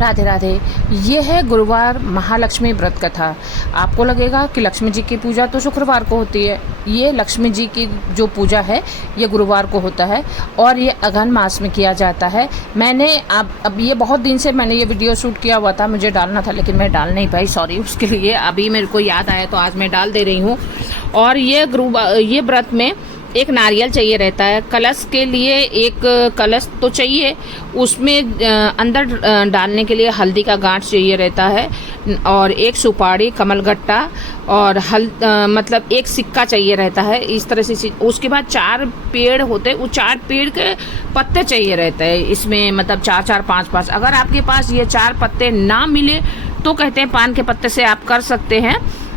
राधे राधे। ये है गुरुवार महालक्ष्मी व्रत कथा। आपको लगेगा कि लक्ष्मी जी की पूजा तो शुक्रवार को होती है। ये लक्ष्मी जी की जो पूजा है ये गुरुवार को होता है और ये अगहन मास में किया जाता है। मैंने अब ये बहुत दिन से मैंने ये वीडियो शूट किया हुआ था, मुझे डालना था लेकिन मैं डाल नहीं पाई, सॉरी उसके लिए। अभी मेरे को याद आया तो आज मैं डाल दे रही हूँ। और ये व्रत में एक नारियल चाहिए रहता है, कलश के लिए एक कलश तो चाहिए, उसमें अंदर डालने के लिए हल्दी का गांठ चाहिए रहता है और एक सुपारी, कमलगट्टा और मतलब एक सिक्का चाहिए रहता है, इस तरह से। उसके बाद 4 पेड़ होते हैं, वो 4 पेड़ के पत्ते चाहिए रहते हैं इसमें, मतलब 4-4, 5-5। अगर आपके पास ये 4 पत्ते ना मिले तो कहते हैं पान के पत्ते से आप कर सकते हैं,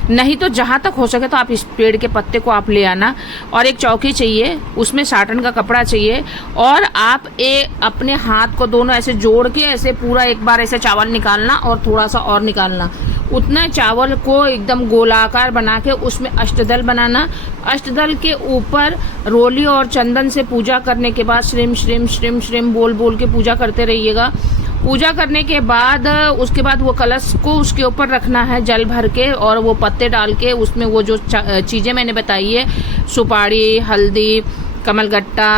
नहीं तो जहाँ तक हो सके तो आप इस पेड़ के पत्ते को आप ले आना। और एक चौकी चाहिए, उसमें साटन का कपड़ा चाहिए और आप अपने हाथ को दोनों ऐसे जोड़ के ऐसे पूरा एक बार ऐसे चावल निकालना और थोड़ा सा और निकालना। उतना चावल को एकदम गोलाकार बना के उसमें अष्टदल बनाना। अष्टदल के ऊपर रोली और चंदन से पूजा करने के बाद श्रीम श्रीम श्रीम श्रीम बोल बोल के पूजा करते रहिएगा। पूजा करने के बाद उसके बाद वो कलश को उसके ऊपर रखना है जल भर के और वो पत्ते डाल के उसमें वो जो चीज़ें मैंने बताई है, सुपारी, हल्दी, कमलगट्टा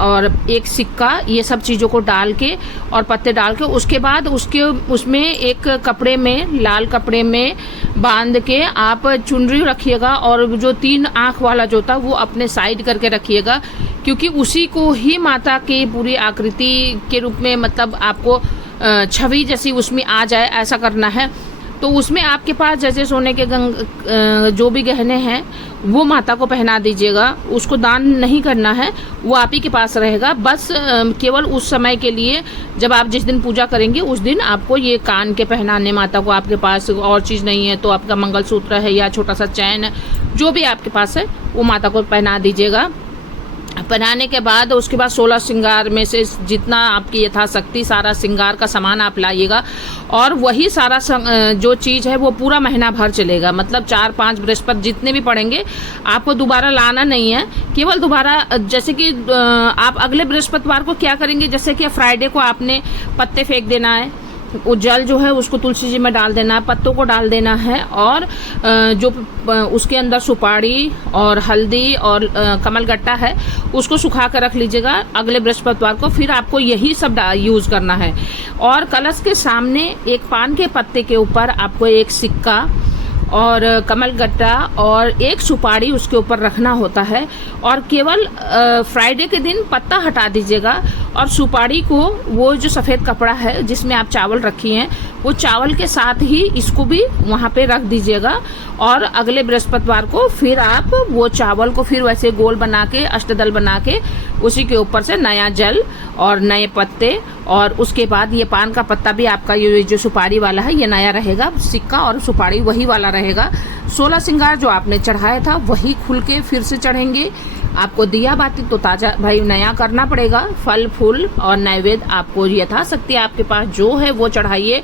और एक सिक्का, ये सब चीज़ों को डाल के और पत्ते डाल के उसके बाद उसमें एक कपड़े में, लाल कपड़े में बांध के आप चुनरी रखिएगा और जो 3 आँख वाला जो था वो अपने साइड करके रखिएगा, क्योंकि उसी को ही माता की पूरी आकृति के रूप में, मतलब आपको छवि जैसी उसमें आ जाए, ऐसा करना है। तो उसमें आपके पास जैसे सोने के जो भी गहने हैं वो माता को पहना दीजिएगा, उसको दान नहीं करना है, वो आप ही के पास रहेगा। बस केवल उस समय के लिए, जब आप जिस दिन पूजा करेंगे उस दिन आपको ये कान के पहनाने माता को, आपके पास और चीज़ नहीं है तो आपका मंगलसूत्र है या छोटा सा चैन है, जो भी आपके पास है वो माता को पहना दीजिएगा। पहनाने के बाद उसके बाद 16 श्रृंगार में से जितना आपकी यथाशक्ति सारा श्रृंगार का सामान आप लाइएगा और वही सारा जो चीज़ है वो पूरा महीना भर चलेगा। मतलब 4-5 बृहस्पति जितने भी पड़ेंगे आपको दोबारा लाना नहीं है। केवल दोबारा जैसे कि आप अगले बृहस्पतिवार को क्या करेंगे, जैसे कि फ्राइडे को आपने पत्ते फेंक देना है, वो जल जो है उसको तुलसी जी में डाल देना है, पत्तों को डाल देना है और जो उसके अंदर सुपारी और हल्दी और कमलगट्टा है उसको सुखा कर रख लीजिएगा अगले बृहस्पतिवार को। फिर आपको यही सब यूज़ करना है। और कलश के सामने एक पान के पत्ते के ऊपर आपको एक सिक्का और कमलगट्टा और एक सुपारी उसके ऊपर रखना होता है। और केवल फ्राइडे के दिन पत्ता हटा दीजिएगा और सुपारी को, वो जो सफ़ेद कपड़ा है जिसमें आप चावल रखी हैं, वो चावल के साथ ही इसको भी वहाँ पे रख दीजिएगा। और अगले बृहस्पतिवार को फिर आप वो चावल को फिर वैसे गोल बना के, अष्टदल बना के, उसी के ऊपर से नया जल और नए पत्ते, और उसके बाद ये पान का पत्ता भी आपका, ये जो सुपारी वाला है ये नया रहेगा, सिक्का और सुपारी वही वाला रहेगा। 16 श्रृंगार जो आपने चढ़ाया था वही खुल के फिर से चढ़ेंगे। आपको दिया बाती तो ताजा भाई नया करना पड़ेगा। फल फूल और नैवेद्य आपको यथाशक्ति आपके पास जो है वो चढ़ाइए।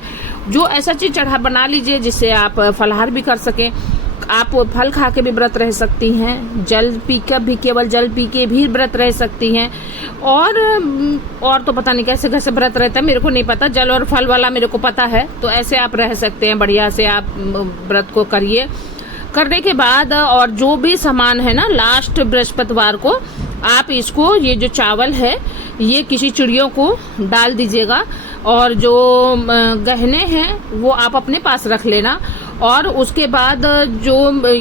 जो ऐसा चीज बना लीजिए जिससे आप फलाहार भी कर सकें। आप फल खा के भी व्रत रह सकती हैं, जल पी कर भी, केवल जल पी के भी व्रत रह सकती हैं। और तो पता नहीं कैसे कैसे व्रत रहता है, मेरे को नहीं पता, जल और फल वाला मेरे को पता है। तो ऐसे आप रह सकते हैं, बढ़िया से आप व्रत को करिए। करने के बाद और जो भी सामान है ना, लास्ट बृहस्पतिवार को आप इसको, ये जो चावल है ये किसी चिड़ियों को डाल दीजिएगा और जो गहने हैं वो आप अपने पास रख लेना। और उसके बाद जो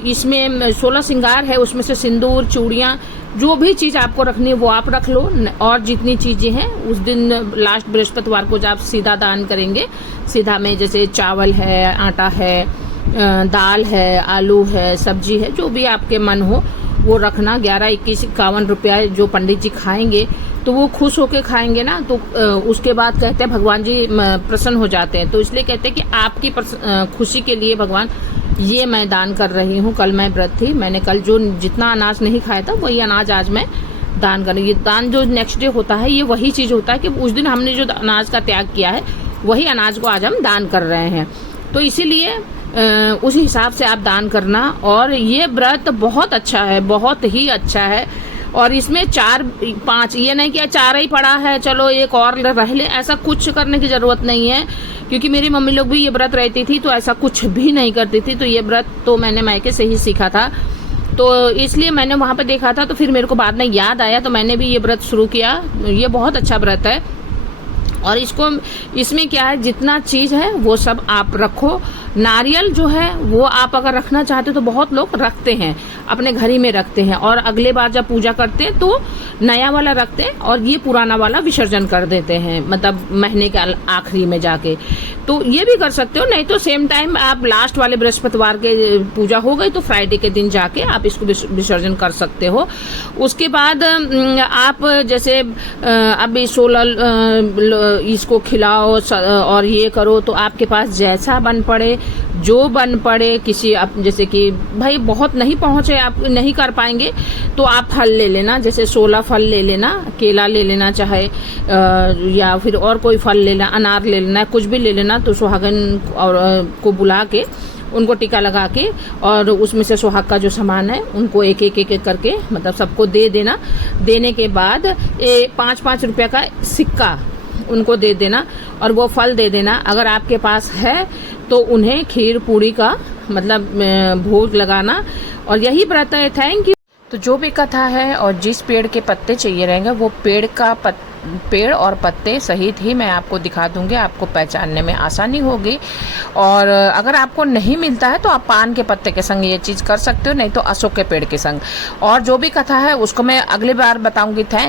इसमें 16 श्रृंगार है उसमें से सिंदूर, चूड़ियाँ, जो भी चीज़ आपको रखनी है वो आप रख लो। और जितनी चीज़ें हैं उस दिन लास्ट बृहस्पतिवार को जब आप सीधा दान करेंगे, सीधा में जैसे चावल है, आटा है, दाल है, आलू है, सब्जी है, जो भी आपके मन हो वो रखना। 11, 21, 51 रुपया जो पंडित जी खाएंगे तो वो खुश होके खाएंगे ना, तो उसके बाद कहते हैं भगवान जी प्रसन्न हो जाते हैं। तो इसलिए कहते हैं कि आपकी खुशी के लिए भगवान, ये मैं दान कर रही हूँ। कल मैं व्रत थी, मैंने कल जो जितना अनाज नहीं खाया था वही अनाज आज मैं दान कर रही हूँ। ये दान जो नेक्स्ट डे होता है ये वही चीज़ होता है कि उस दिन हमने जो अनाज का त्याग किया है वही अनाज को आज हम दान कर रहे हैं। तो इसीलिए उसी हिसाब से आप दान करना। और ये व्रत बहुत अच्छा है, बहुत ही अच्छा है। और इसमें 4-5, ये नहीं कि 4 ही पड़ा है चलो एक और रह ले, ऐसा कुछ करने की जरूरत नहीं है। क्योंकि मेरी मम्मी लोग भी ये व्रत रहती थी तो ऐसा कुछ भी नहीं करती थी। तो ये व्रत तो मैंने मायके से ही सीखा था, तो इसलिए मैंने वहाँ पे देखा था, तो फिर मेरे को बाद में याद आया तो मैंने भी ये व्रत शुरू किया। ये बहुत अच्छा व्रत है और इसमें क्या है, जितना चीज़ है वो सब आप रखो। नारियल जो है वो आप अगर रखना चाहते हो तो बहुत लोग रखते हैं, अपने घर ही में रखते हैं और अगले बार जब पूजा करते हैं तो नया वाला रखते हैं और ये पुराना वाला विसर्जन कर देते हैं, मतलब महीने के आखिरी में जाके। तो ये भी कर सकते हो, नहीं तो सेम टाइम आप लास्ट वाले बृहस्पतिवार के पूजा हो गई तो फ्राइडे के दिन जाके आप इसको विसर्जन कर सकते हो। उसके बाद आप जैसे अभी 16 इसको खिलाओ और ये करो, तो आपके पास जैसा बन पड़े, जो बन पड़े, किसी आप जैसे कि भाई बहुत नहीं पहुंचे, आप नहीं कर पाएंगे तो आप फल ले लेना, जैसे 16 फल ले लेना, केला ले लेना चाहे या फिर और कोई फल ले लेना, अनार ले लेना, कुछ भी ले लेना। तो सुहागन और को बुला के उनको टीका लगा के और उसमें से सुहाग का जो सामान है उनको एक एक करके मतलब सबको दे देना। देने के बाद 5-5 रुपये का सिक्का उनको दे देना और वो फल दे देना। अगर आपके पास है तो उन्हें खीर पूरी का मतलब भोग लगाना। और यही व्रत है। Thank you. तो जो भी कथा है और जिस पेड़ के पत्ते चाहिए रहेंगे वो पेड़ और पत्ते सहित ही मैं आपको दिखा दूंगी, आपको पहचानने में आसानी होगी। और अगर आपको नहीं मिलता है तो आप पान के पत्ते के संग ये चीज़ कर सकते हो, नहीं तो अशोक के पेड़ के संग। और जो भी कथा है उसको मैं अगली बार बताऊंगी। थैंक